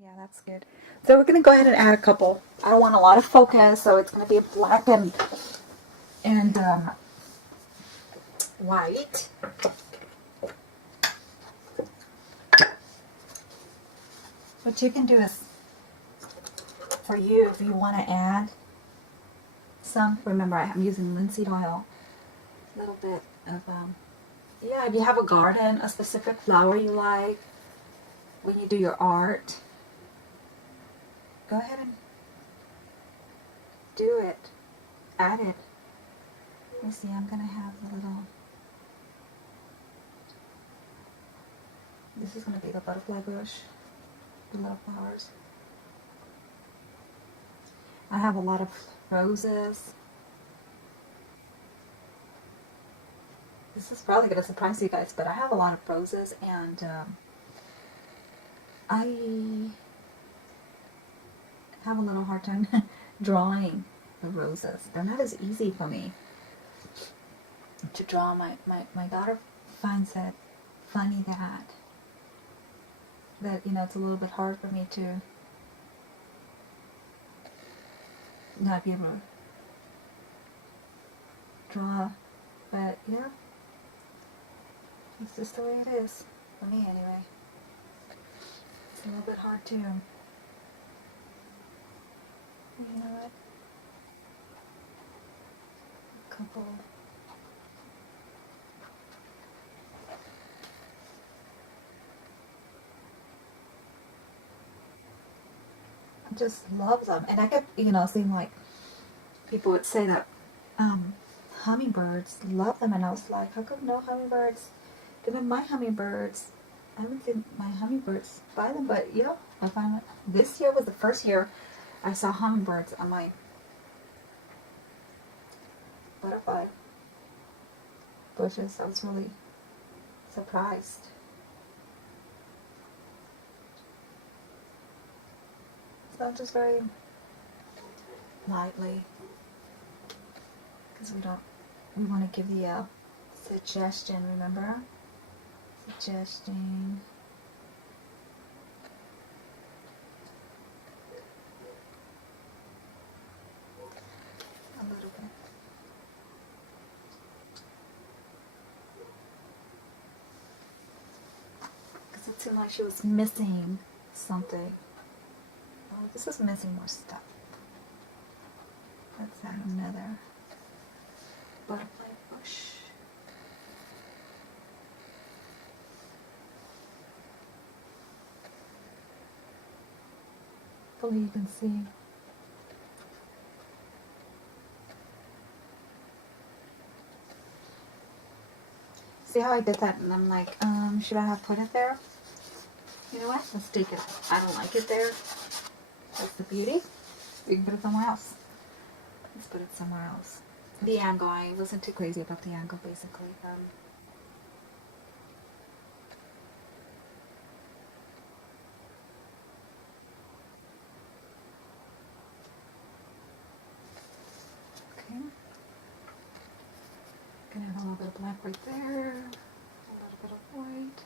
Yeah, that's good. So we're gonna go ahead and add a couple. I don't want a lot of focus, so it's gonna be black and white. What you can do is, for you, if you want to add some, remember I'm using linseed oil, a little bit of, yeah, if you have a garden, a specific flower you like, when you do your art, go ahead and do it. Add it. Let me see, I'm gonna have a little, this is gonna be the butterfly bush, the little flowers. I have a lot of roses. This is probably going to surprise you guys, but I have a lot of roses, and I have a little hard time drawing the roses. They're not as easy for me to draw. My daughter finds it funny that it's a little bit hard for me to not be able to draw, but yeah, it's just the way it is for me anyway. It's a little bit hard too. You know what? A couple. I just love them, and I kept seeing like people would say that hummingbirds love them, and I was like, how come no hummingbirds? Even my hummingbirds, I haven't seen my hummingbirds buy them, but I find that this year was the first year I saw hummingbirds on my butterfly bushes. I was really surprised. So just very lightly, because we want to give the suggestion, remember? Suggesting. A little bit. Because it seemed like she was missing something. Oh, this is missing more stuff. Let's add another butterfly bush. Hopefully you can see. See how I did that, and I'm like, should I have put it there? You know what? Let's take it. I don't like it there. That's the beauty. We can put it somewhere else. Let's put it somewhere else. The angle, I wasn't too crazy about the angle, basically. Okay. Gonna have a little bit of black right there. A little bit of white.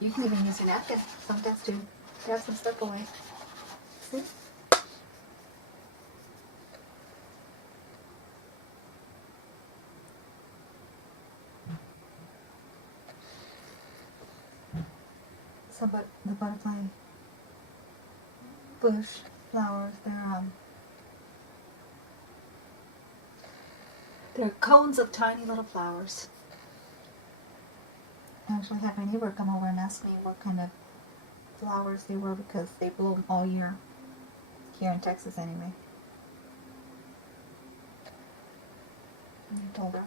You can even use your napkin sometimes to grab some stuff away. See? So, but the butterfly bush flowers, they're cones of tiny little flowers. I actually had my neighbor come over and ask me what kind of flowers they were, because they bloom all year here in Texas anyway. And I told her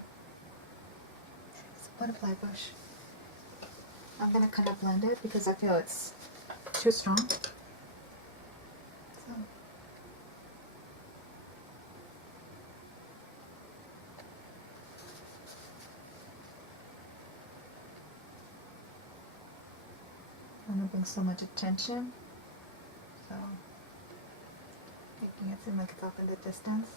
it's a butterfly bush. I'm gonna kind of blend it because I feel it's too strong. So. to bring so much attention. So, making it seem like it's off in the distance.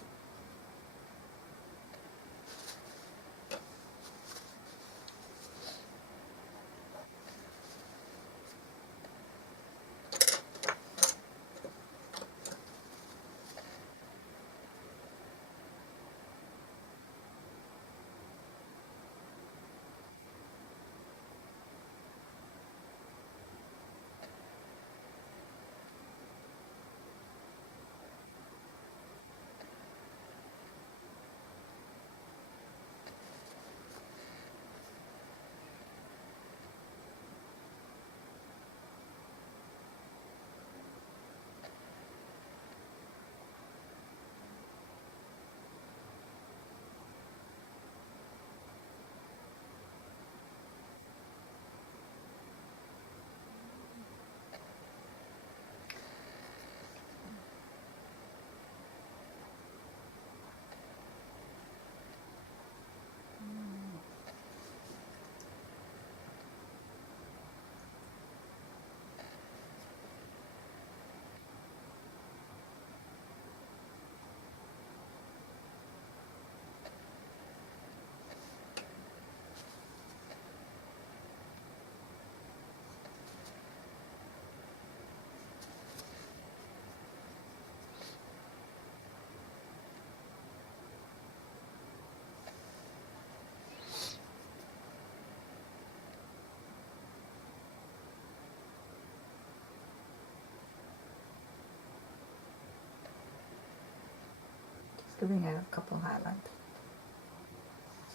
Giving it a couple highlights.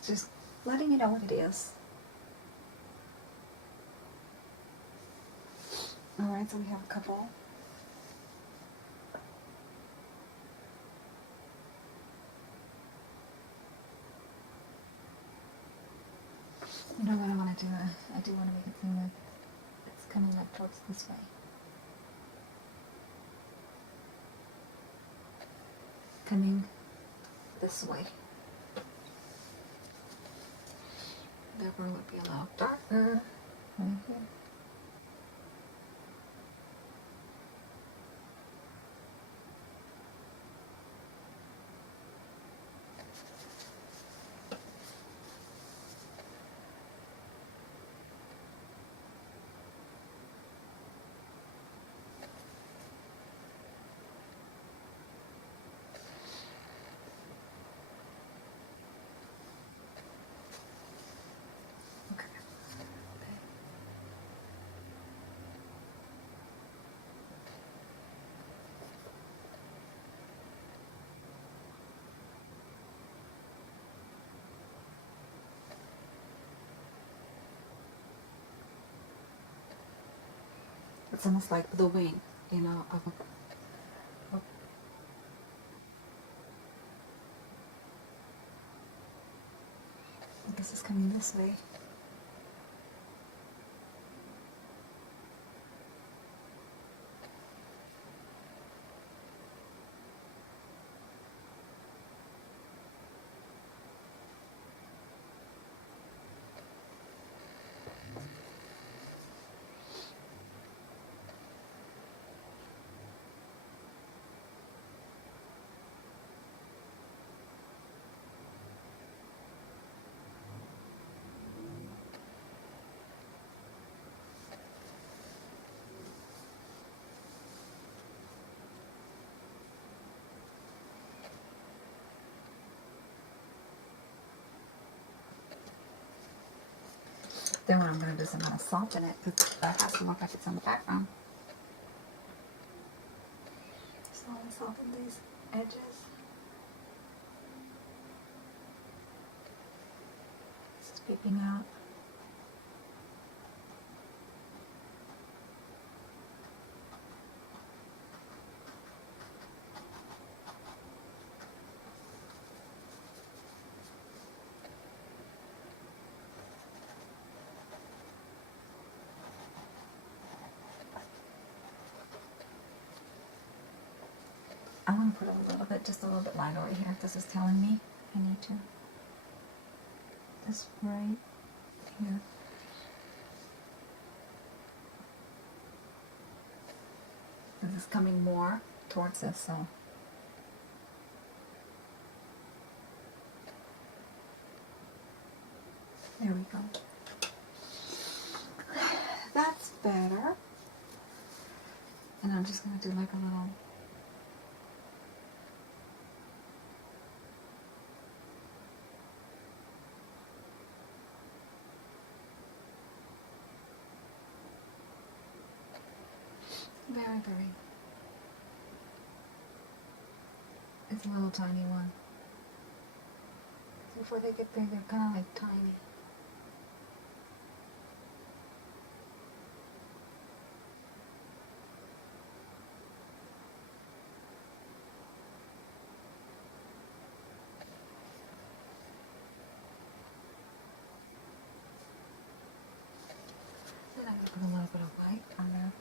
Just letting you know what it is. Alright, so we have a couple. You know what I want to do? I do want to make it seem like it's coming like towards this way. Coming this way. Therefore, it would be a little darker right here. It's almost like the wing, you know, of a, I guess it's coming this way. Then what I'm going to do is I'm going to soften it because that has to look like it's on the background. Slowly soften these edges. This is peeping out. I'm going to put a little bit, just a little bit lighter right here. This is telling me I need to. This right here. because it's coming more towards us, so. There we go. That's better. And I'm just going to do like a little. Very, very. It's a little tiny one. Before they get big, they're kind of like tiny. Then I'm going to put a little bit of white on there.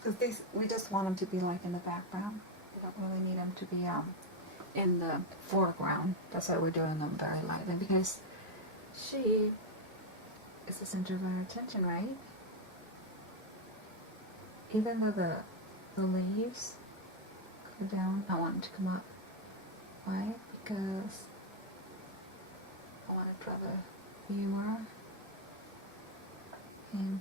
Because these, we just want them to be like in the background. We don't really need them to be in the foreground. That's why we're doing them very lightly, because she is the center of our attention, right? Even though the leaves go down, I want them to come up. Why? Because I want to draw the humor in.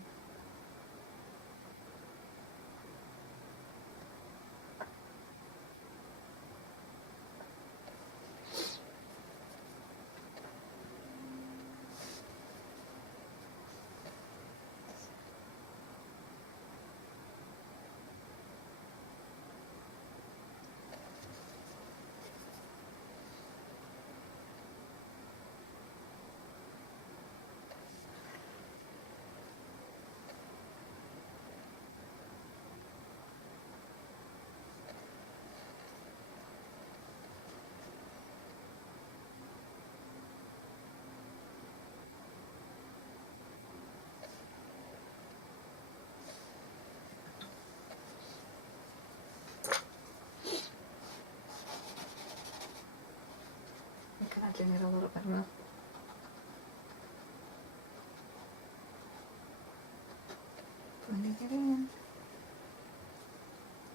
Doing it a little bit rough. Blending it in.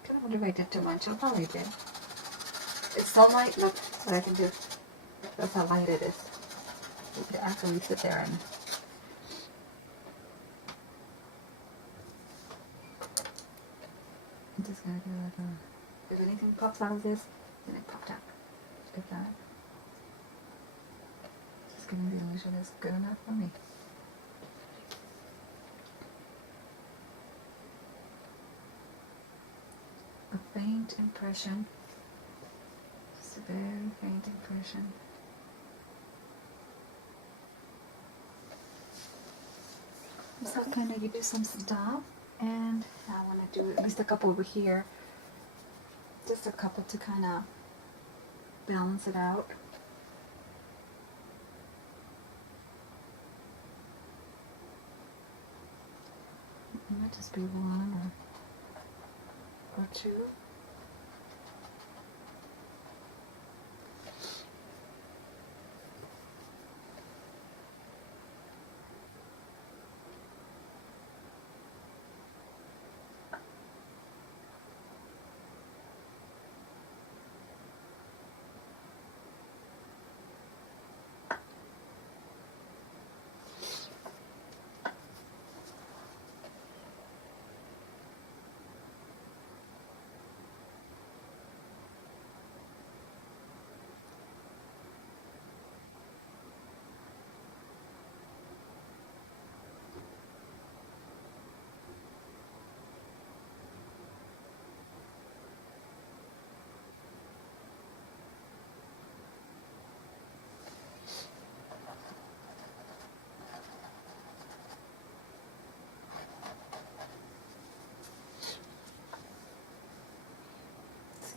Kind of wonder if I did too much. I probably did. It's so light. Look what I can do. That's how light it is. You can actually sit there and. I'm just gonna do like a. If anything pops out of this, then it popped out. If that. Giving the illusion is good enough for me. A faint impression, just a very faint impression. So kind of give you some stuff, and I want to do at least a couple over here, just a couple to kind of balance it out. It might just be one or two.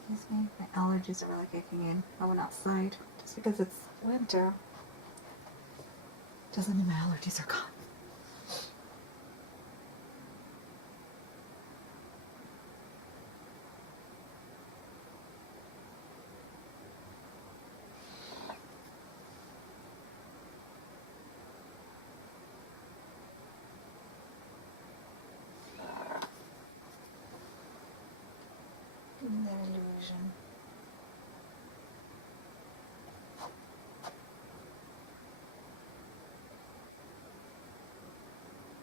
Excuse me, my allergies are really kicking in. I went outside just because it's winter. Doesn't mean my allergies are gone. That illusion.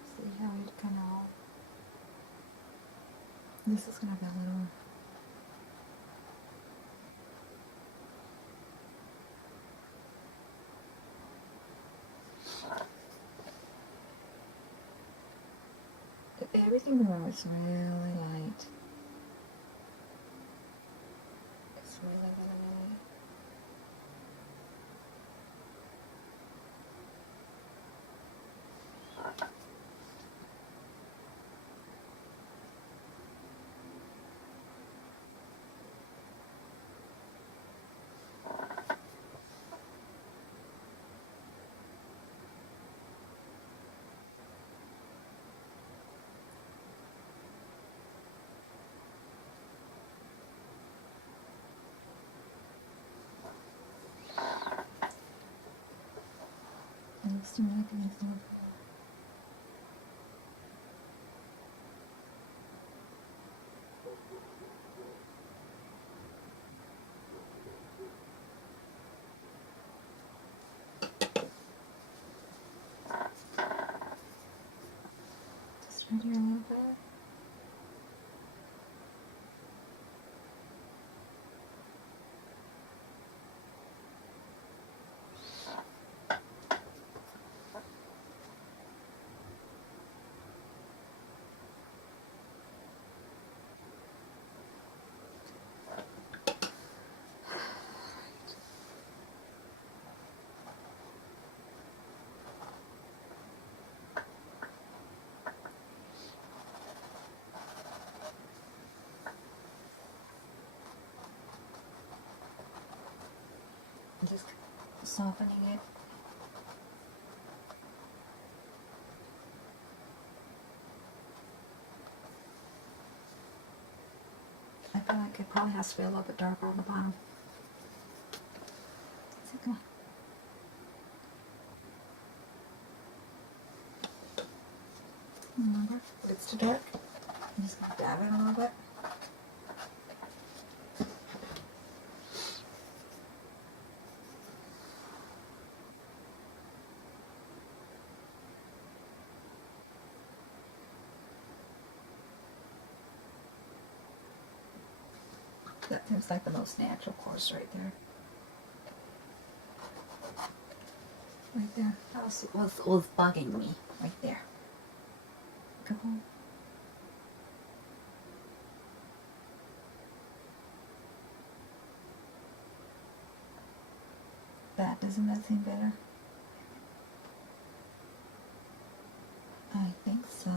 See how it kind of. This is gonna be a little. Everything was really light. It's really, really light. And it's still making me feel. Just right here a little bit. Just softening it. I feel like it probably has to be a little bit darker on the bottom. So come on. Remember, if it's too dark, I'm just gonna dab it a little bit. That seems like the most natural course right there. Right there. That was bugging me. Right there. Come on. Doesn't that seem better? I think so.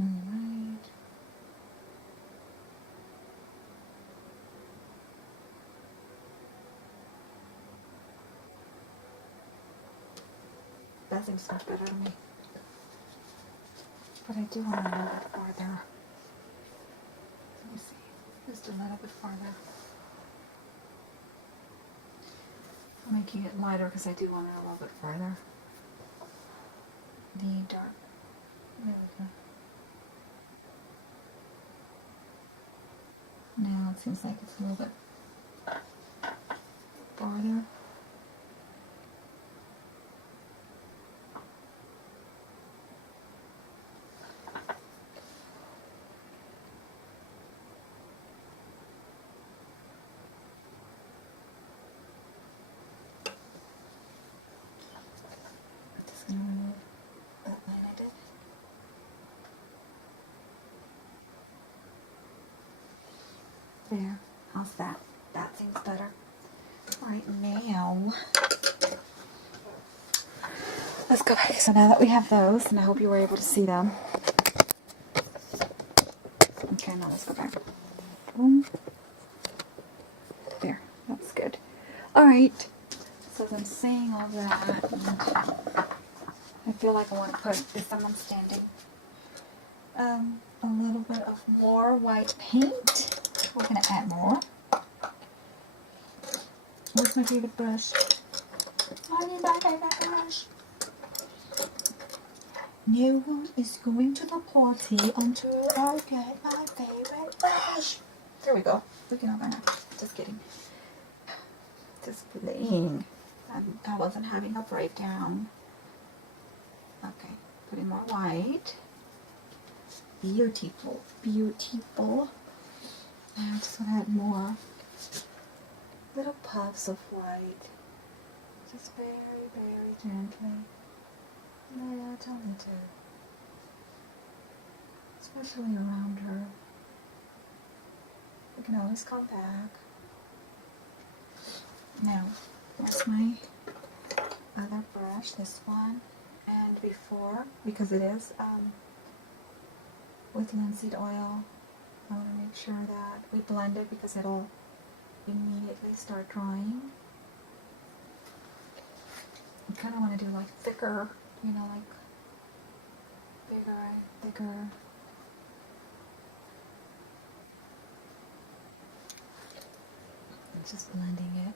Alright. That seems much better to me. But I do want a little bit farther. Let me see. Just a little bit farther. I'm making it lighter because I do want it a little bit farther. The dark. There we go. Now it seems like it's a little bit farther. I'm just going to remove that line I did. There. How's that? That seems better. right now. Let's go back. So now that we have those, and I hope you were able to see them. Okay, now let's go back. Boom. There, that's good. All right. So as I'm saying all that, I feel like I want to put this time I'm standing. A little bit of more white paint. We're gonna add more. Where's my favorite brush? I need my favorite brush. No one is going to the party until I get my favorite brush. There we go. Looking over now. Just kidding. Just playing. I wasn't having a breakdown. Okay, putting more white. Beautiful, beautiful. Now I just want to add more little puffs of white. Just very, very gently. Little. Especially around her. We can always come back. Now, here's my other brush, this one. And before, because it is with linseed oil, I want to make sure that we blend it because it'll immediately start drying. I kind of want to do like thicker, you know, like bigger, thicker. And just blending it.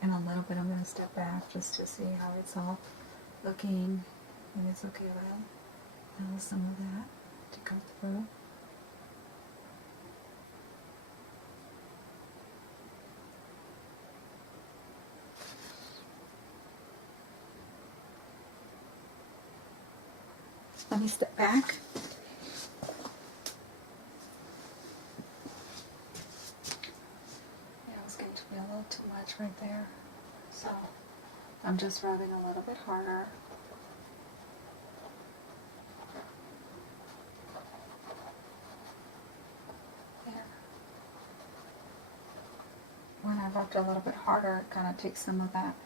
And a little bit, I'm going to step back just to see how it's all looking, and it's okay to allow some of that to come through. Let me step back. Yeah, it was getting to be a little too much right there. So I'm just rubbing a little bit harder. There. When I rubbed a little bit harder, it kind of takes some of that.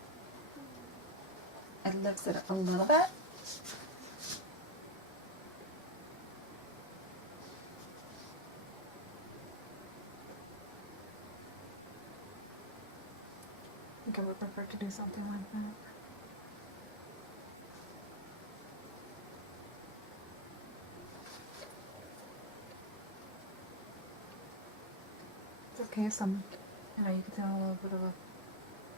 It lifts it up a little bit. I think I would prefer to do something like that. It's okay if some, you know, you can do a little bit of a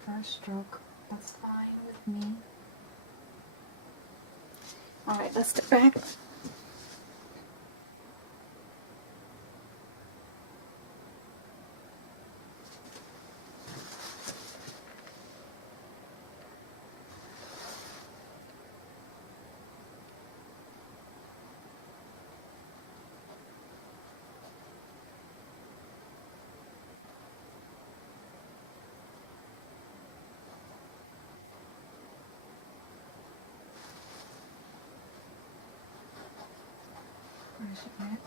brush stroke. That's fine with me. Alright, let's step back. Brush it back.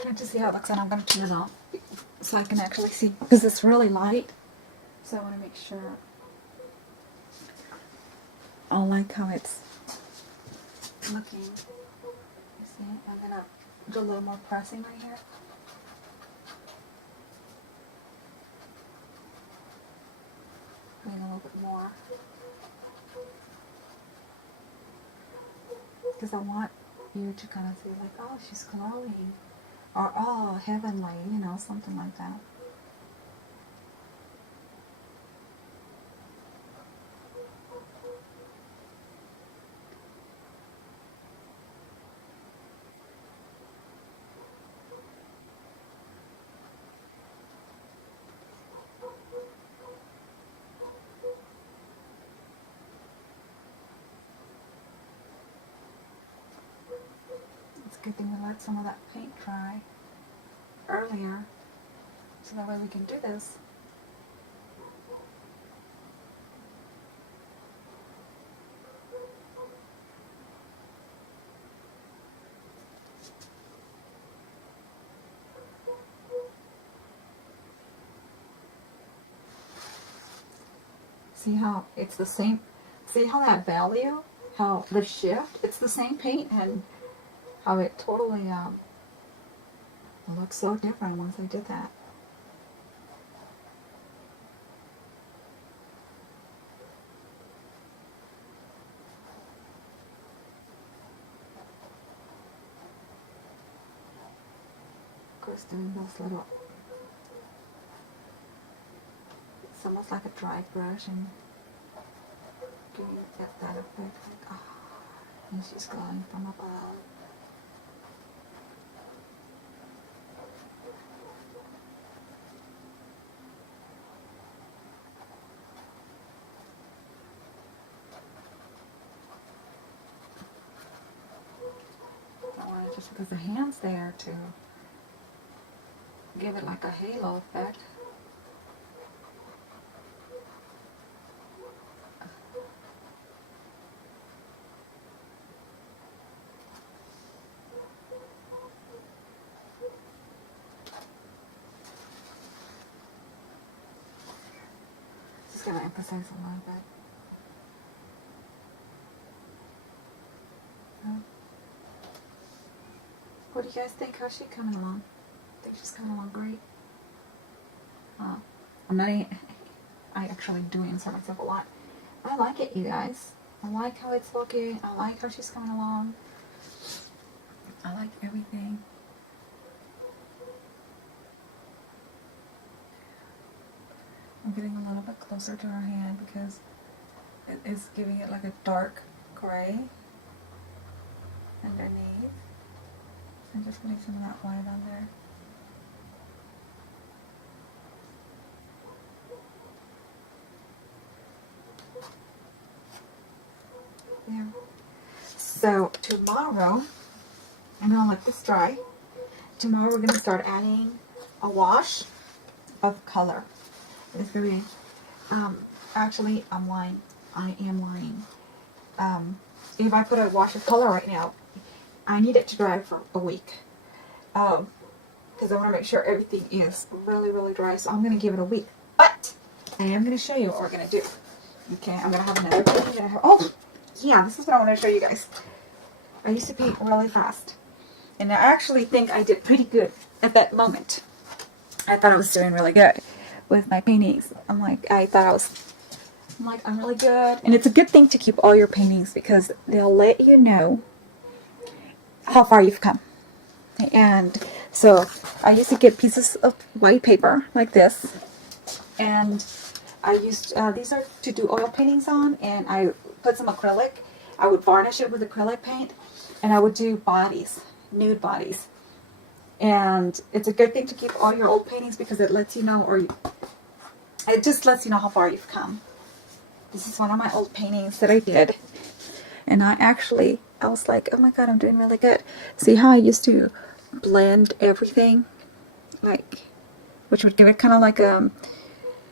Trying to see how it looks, and I'm going to turn it off so I can actually see, because it's really light. So I want to make sure I like how it's looking. You see, I'm going to do a little more pressing right here. putting a little bit more. Because I want you to kind of feel like, oh, she's glowing. Or, oh, heavenly, you know, something like that. It's a good thing we let some of that paint dry earlier, so that way we can do this. See how it's the same, see how that value, how the shift, it's the same paint, and how it totally looks so different once I did that. Of course, doing those little, it's almost like a dry brush, and giving that effect, like, ah, and she's glowing from above. I want it just because the hand's there to give it like a halo effect. Just gonna emphasize a little bit. What do you guys think? How's she coming along? I think she's coming along great. I'm not. I actually do insert myself a lot. I like it, you guys. I like how it's looking. I like how she's coming along. I like everything. I'm getting a little bit closer to her hand because it is giving it like a dark gray underneath. I'm just putting some of that white on there. There. So tomorrow, I'm gonna let this dry. Tomorrow we're gonna start adding a wash of color. It's gonna be, actually I'm lying. I am lying. If I put a wash of color right now, I need it to dry for a week. Because I want to make sure everything is really, really dry. So I'm gonna give it a week. But I am gonna show you what we're gonna do. Okay, I'm gonna have another painting. Oh, yeah, this is what I want to show you guys. I used to paint really fast, and I actually think I did pretty good at that moment. I thought I was doing really good with my paintings. I'm like, I'm really good. And it's a good thing to keep all your paintings because they'll let you know how far you've come. And so I used to get pieces of white paper like this, and I used, these are to do oil paintings on, and I put some acrylic. I would varnish it with acrylic paint, and I would do bodies, nude bodies. And it's a good thing to keep all your old paintings because it lets you know, it just lets you know how far you've come. This is one of my old paintings that I did. And I was like, oh my god, I'm doing really good. See how I used to blend everything? Like, which would give it kind of like a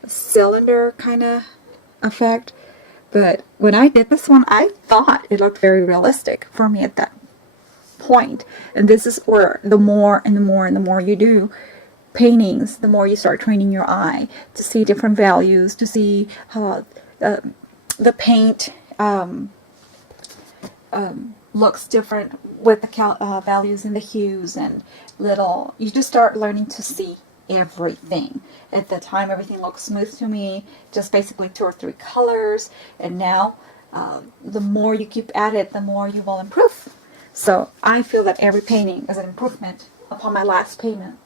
cylinder kind of effect. But when I did this one, I thought it looked very realistic for me at that point. And this is where the more and the more and the more you do paintings, the more you start training your eye to see different values, to see how the paint looks different with the values and the hues and you just start learning to see everything. At the time, everything looked smooth to me, just basically 2 or 3 colors. And now, the more you keep at it, the more you will improve. So I feel that every painting is an improvement upon my last painting.